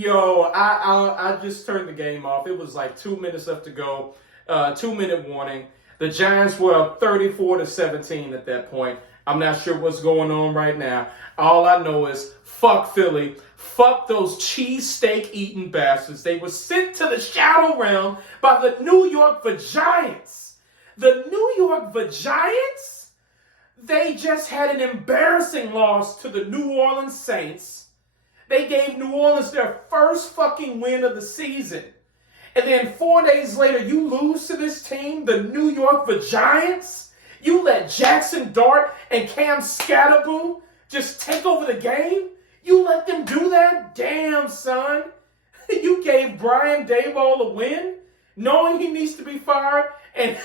Yo, I just turned the game off. It was like 2 minutes left to go. 2 minute warning. The Giants were up 34-17 at that point. I'm not sure what's going on right now. All I know is fuck Philly. Fuck those cheesesteak eating bastards. They were sent to the shadow realm by the New York Vagiants. The New York Vagiants? They just had an embarrassing loss to the New Orleans Saints. They gave New Orleans their first fucking win of the season. And then 4 days later, you lose to this team, the New York Vagiants? You let Jackson Dart and Cam Scatterboo just take over the game? You let them do that? Damn, son. You gave Brian Daboll a win, knowing he needs to be fired. And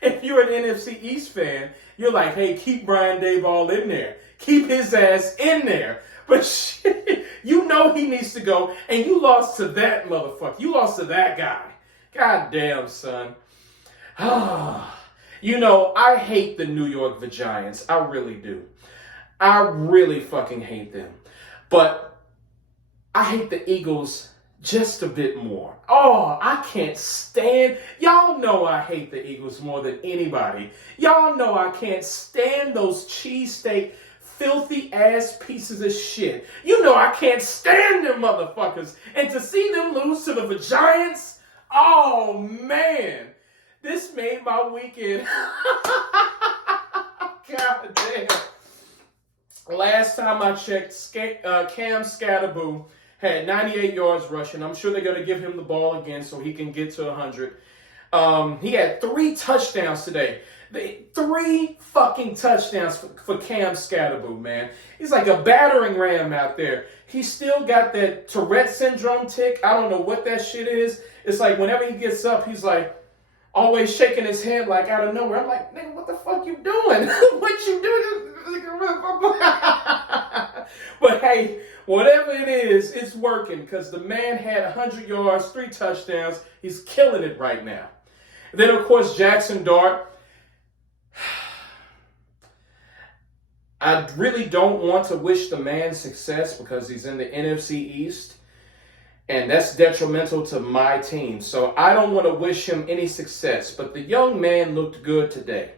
if you're an NFC East fan, you're like, hey, keep Brian Daboll in there. Keep his ass in there. But shit, you know he needs to go, and you lost to that motherfucker. You lost to that guy. God damn, son. You know, I hate the New York Vagiants. I really do. I really fucking hate them. But I hate the Eagles just a bit more. Oh, I can't stand. Y'all know I hate the Eagles more than anybody. Y'all know I can't stand those cheesesteak, filthy ass pieces of shit. You know I can't stand them motherfuckers. And to see them lose to the Vagiants, oh man. This made my weekend. God damn. Last time I checked, Cam Scatterboo had 98 yards rushing. I'm sure they're going to give him the ball again so he can get to 100. He had 3 touchdowns today. 3 fucking touchdowns for Cam Scatterboo, man. He's like a battering ram out there. He still got that Tourette syndrome tick. I don't know what that shit is. It's like whenever he gets up, he's like always shaking his head like out of nowhere. I'm like, nigga, what the fuck you doing? What you doing? But hey, whatever it is, it's working because the man had 100 yards, 3 touchdowns. He's killing it right now. And then, of course, Jackson Dart. I really don't want to wish the man success because he's in the NFC East. And that's detrimental to my team. So I don't want to wish him any success. But the young man looked good today.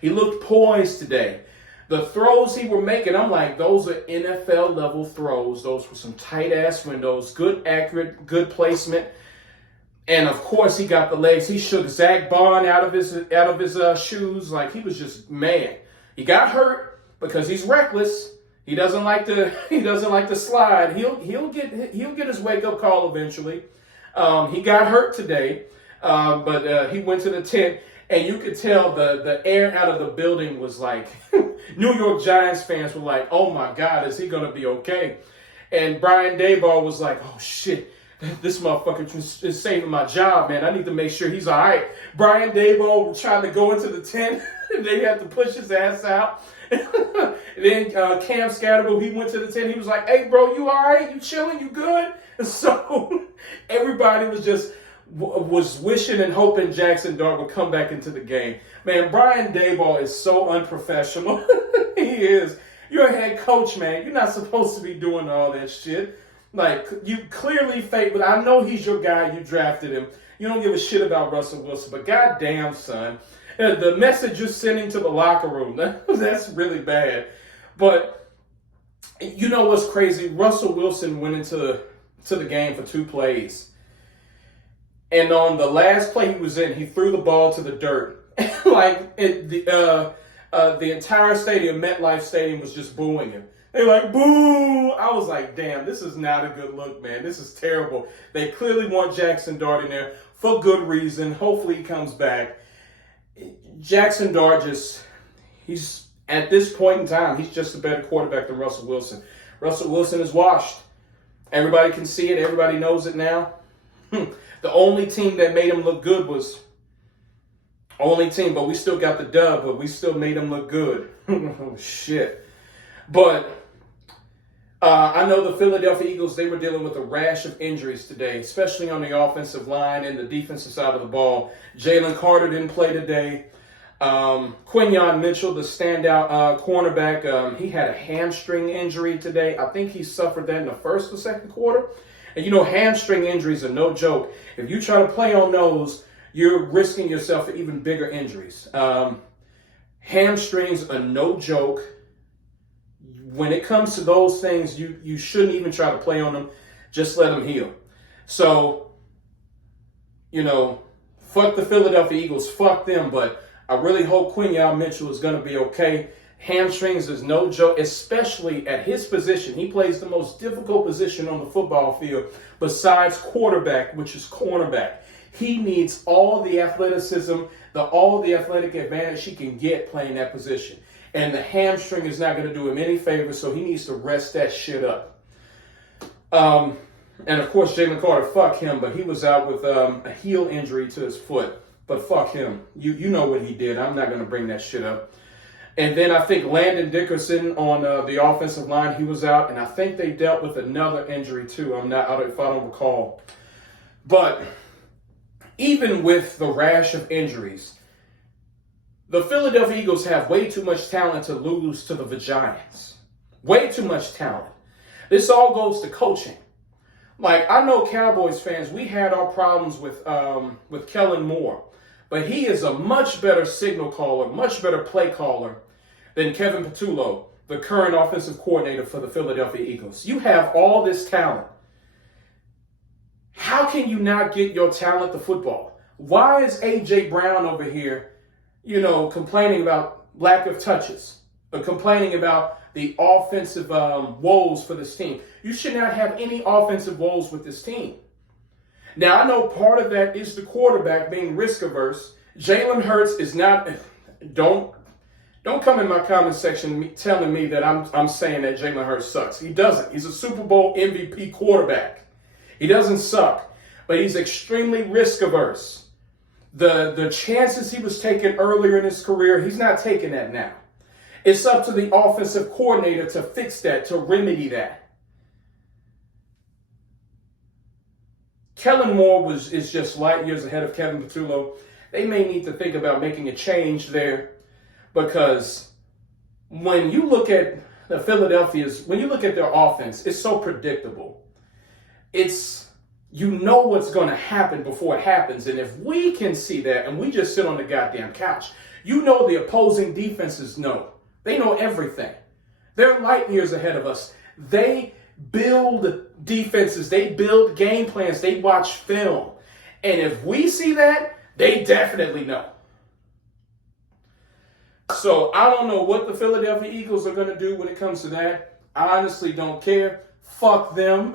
He looked poised today. The throws he were making, I'm like, those are NFL level throws. Those were some tight ass windows, good, accurate, good placement. And of course he got the legs. He shook Zach Bond out of his shoes. Like he was just mad. He got hurt because he's reckless. He doesn't like to slide. He'll get his wake up call eventually. He got hurt today, but he went to the tent, and you could tell the air out of the building was like New York Giants fans were like, "Oh my God, is he gonna be okay?" And Brian Daboll was like, "Oh shit, this motherfucker is saving my job, man. I need to make sure he's all right." Brian Daboll tried to go into the tent, and they had to push his ass out. Then Cam Scatterboo, he went to the tent. He was like, "Hey, bro, you all right? You chilling? You good?" And so everybody was wishing and hoping Jackson Dart would come back into the game. Man, Brian Daboll is so unprofessional. He is. You're a head coach, man. You're not supposed to be doing all that shit. Like, you clearly fake, but I know he's your guy. You drafted him. You don't give a shit about Russell Wilson, but goddamn, son. The message you're sending to the locker room, that's really bad. But you know what's crazy? Russell Wilson went into the game for 2 plays. And on the last play he was in, he threw the ball to the dirt. Like the entire stadium, MetLife Stadium, was just booing him. They were like, boo! I was like, damn, this is not a good look, man. This is terrible. They clearly want Jackson Dart in there for good reason. Hopefully he comes back. Jackson Dart he's at this point in time, he's just a better quarterback than Russell Wilson. Russell Wilson is washed. Everybody can see it. Everybody knows it now. The only team that made him look good was but we still got the dub, but we still made him look good. Oh, shit. But I know the Philadelphia Eagles, they were dealing with a rash of injuries today, especially on the offensive line and the defensive side of the ball. Jalen Carter didn't play today. Quinyon Mitchell, the standout cornerback, he had a hamstring injury today. I think he suffered that in the first or second quarter. And you know, hamstring injuries are no joke. If you try to play on those, you're risking yourself for even bigger injuries. Hamstrings are no joke. When it comes to those things, you shouldn't even try to play on them. Just let them heal. So, you know, fuck the Philadelphia Eagles. Fuck them. But I really hope Quinyon Mitchell is going to be okay. Hamstrings is no joke, especially at his position. He plays the most difficult position on the football field besides quarterback, which is cornerback. He needs all the athleticism, all the athletic advantage he can get playing that position. And the hamstring is not going to do him any favors, so he needs to rest that shit up. And of course, Jalen Carter, fuck him, but he was out with a heel injury to his foot. But fuck him. You know what he did. I'm not going to bring that shit up. And then I think Landon Dickerson on the offensive line, he was out. And I think they dealt with another injury too. If I don't recall. But even with the rash of injuries, the Philadelphia Eagles have way too much talent to lose to the Vagiants. Way too much talent. This all goes to coaching. Like, I know Cowboys fans, we had our problems with Kellen Moore. But he is a much better signal caller, much better play caller than Kevin Patullo, the current offensive coordinator for the Philadelphia Eagles. You have all this talent. How can you not get your talent to football? Why is A.J. Brown over here, you know, complaining about lack of touches, or complaining about the offensive woes for this team? You should not have any offensive woes with this team. Now, I know part of that is the quarterback being risk averse. Jalen Hurts is not. Don't come in my comment section telling me that I'm saying that Jalen Hurts sucks. He doesn't. He's a Super Bowl MVP quarterback. He doesn't suck, but he's extremely risk averse. The chances he was taking earlier in his career, he's not taking that now. It's up to the offensive coordinator to fix that, to remedy that. Kellen Moore is just light years ahead of Kevin Patullo. They may need to think about making a change there, because when you look at when you look at their offense, it's so predictable. You know what's going to happen before it happens. And if we can see that and we just sit on the goddamn couch, you know the opposing defenses know. They know everything. They're light years ahead of us. They build defenses. They build game plans. They watch film. And if we see that, they definitely know. So I don't know what the Philadelphia Eagles are going to do when it comes to that. I honestly don't care. Fuck them.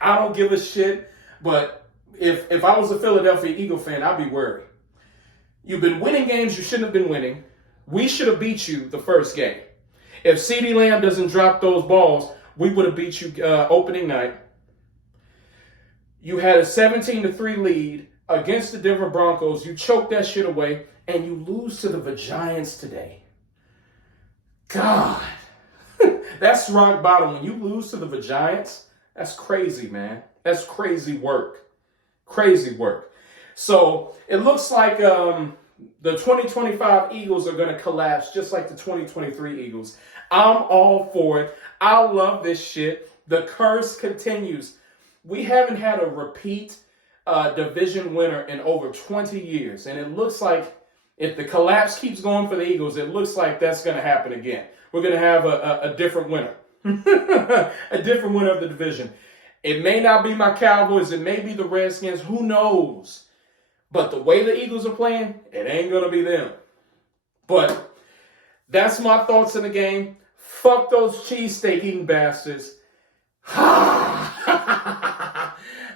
I don't give a shit. But if I was a Philadelphia Eagle fan, I'd be worried. You've been winning games you shouldn't have been winning. We should have beat you the first game. If CeeDee Lamb doesn't drop those balls, we would have beat you opening night. You had a 17-3 lead against the Denver Broncos. You choked that shit away, and you lose to the Vagiants today. God, that's rock bottom. When you lose to the Vagiants, that's crazy, man. That's crazy work. Crazy work. So it looks like the 2025 Eagles are going to collapse just like the 2023 Eagles. I'm all for it. I love this shit. The curse continues. We haven't had a repeat division winner in over 20 years. And it looks like if the collapse keeps going for the Eagles, it looks like that's going to happen again. We're going to have a different winner. A different winner of the division. It may not be my Cowboys. It may be the Redskins. Who knows? But the way the Eagles are playing, it ain't going to be them. But that's my thoughts in the game. Fuck those cheesesteak eating bastards. Oh,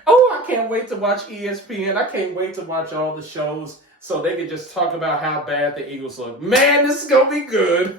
I can't wait to watch ESPN. I can't wait to watch all the shows so they can just talk about how bad the Eagles look. Man, this is going to be good.